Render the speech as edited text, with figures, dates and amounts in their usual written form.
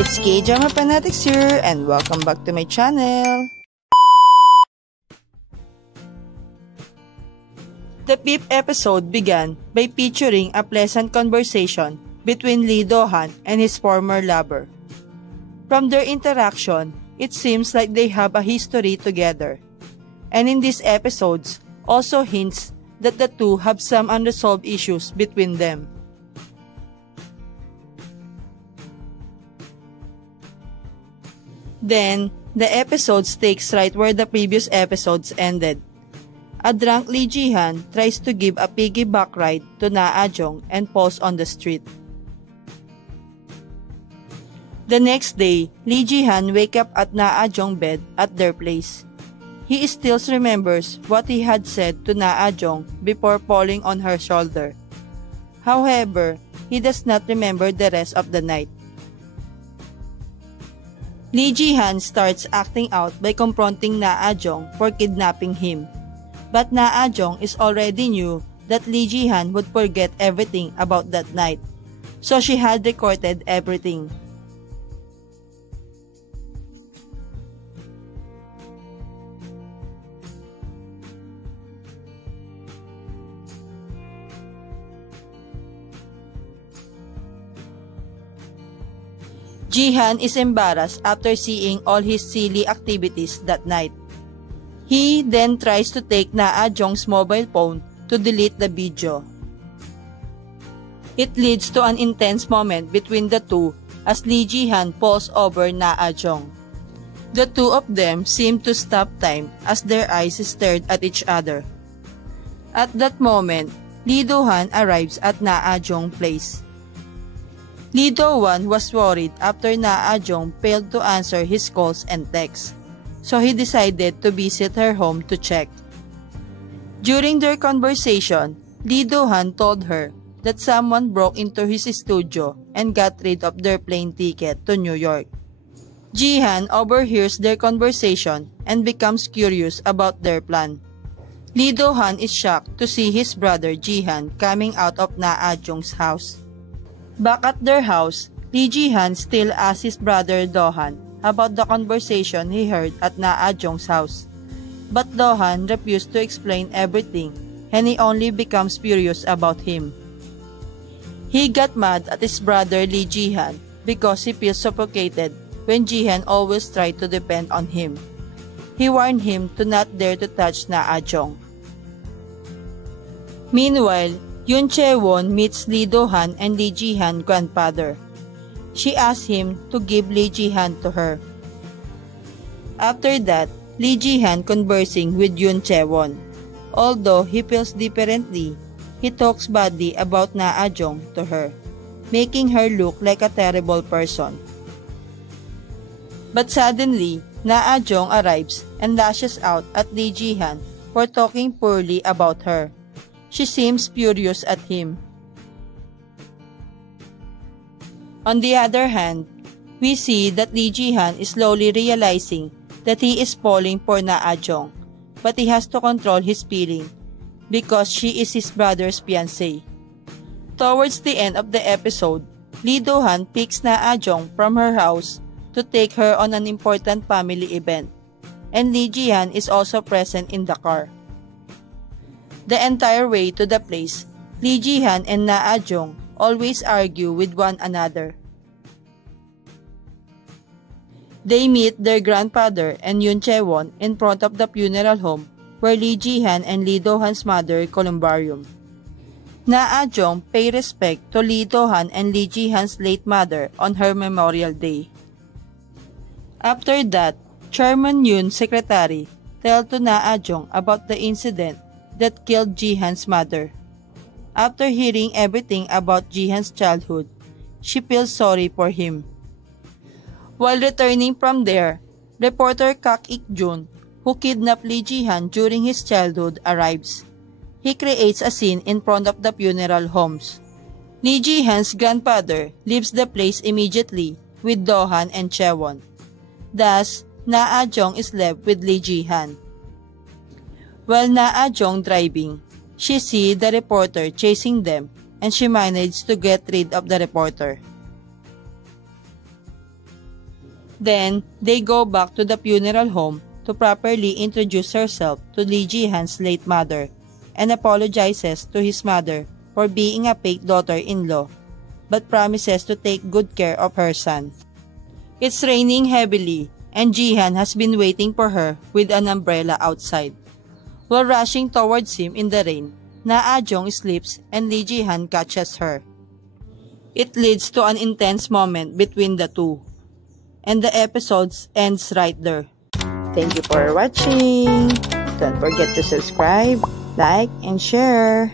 It's K-Drama Fanatics here and welcome back to my channel. The 5th episode began by featuring a pleasant conversation between Lee Do-han and his former lover. From their interaction, it seems like they have a history together. And in these episodes, also hints that the two have some unresolved issues between them. Then, the episodes takes right where the previous episodes ended. A drunk Lee Ji-han tries to give a piggyback ride to Na Ah-jung and falls on the street. The next day, Lee Ji-han wakes up at Na Ah-jung's bed at their place. He still remembers what he had said to Na Ah-jung before falling on her shoulder. However, he does not remember the rest of the night. Lee Ji-han starts acting out by confronting Na Ah-jung for kidnapping him. But Na Ah-jung is already knew that Lee Ji-han would forget everything about that night, so she had recorded everything. Ji-han is embarrassed after seeing all his silly activities that night. He then tries to take Na Ah-jung's mobile phone to delete the video. It leads to an intense moment between the two as Lee Ji-han falls over Na Ah-jung. The two of them seem to stop time as their eyes stared at each other. At that moment, Lee Do-han arrives at Na Ah-jung's place. Lee Do-won was worried after Na Ah-jung failed to answer his calls and texts, so he decided to visit her home to check. During their conversation, Lee Do-han told her that someone broke into his studio and got rid of their plane ticket to New York. Ji-han overhears their conversation and becomes curious about their plan. Lee Do-han is shocked to see his brother Ji-han coming out of Na Ah-jung's house. Back at their house, Lee Ji-han still asks his brother Do-han about the conversation he heard at Na Ah-jung's house. But Do-han refused to explain everything and he only becomes furious about him. He got mad at his brother Lee Ji-han because he feels suffocated when Ji-han always tried to depend on him. He warned him to not dare to touch Na Ah-jung. Meanwhile, Yoon Chae-won meets Lee Do-han and Lee Ji-han's grandfather. She asks him to give Lee Ji-han to her. After that, Lee Ji-han conversing with Yoon Chae-won. Although he feels differently, he talks badly about Na Ah-jung to her, making her look like a terrible person. But suddenly, Na Ah-jung arrives and lashes out at Lee Ji-han for talking poorly about her. She seems furious at him. On the other hand, we see that Lee Ji-han is slowly realizing that he is falling for Na Ah-jung, but he has to control his feeling because she is his brother's fiancée. Towards the end of the episode, Lee Do-han picks Na Ah-jung from her house to take her on an important family event, and Lee Ji-han is also present in the car. The entire way to the place, Lee Ji-han and Na Ah-jung always argue with one another. They meet their grandfather and Yoon Chae-won in front of the funeral home where Lee Ji-han and Lee Do-han's mother columbarium. Na Ah-jung pay respect to Lee Do-han and Lee Ji-han's late mother on her memorial day. After that, Chairman Yoon's secretary tells to Na Ah-jung about the incident that killed Ji-han's mother. After hearing everything about Ji-han's childhood, she feels sorry for him. While returning from there, reporter Kak Ik-jun, who kidnapped Lee Ji-han during his childhood, arrives. He creates a scene in front of the funeral homes. Lee Ji-han's grandfather leaves the place immediately with Do-han and Chae-won. Thus, Na Ah-jung is left with Lee Ji-han. While Na Ah-jung driving, she sees the reporter chasing them and she manages to get rid of the reporter. Then, they go back to the funeral home to properly introduce herself to Lee Ji-han's late mother and apologizes to his mother for being a fake daughter-in-law, but promises to take good care of her son. It's raining heavily, and Ji-han has been waiting for her with an umbrella outside. While rushing towards him in the rain, Na-a-jong slips and Lee Ji-han catches her. It leads to an intense moment between the two, and the episode ends right there. Thank you for watching. Don't forget to subscribe, like, and share.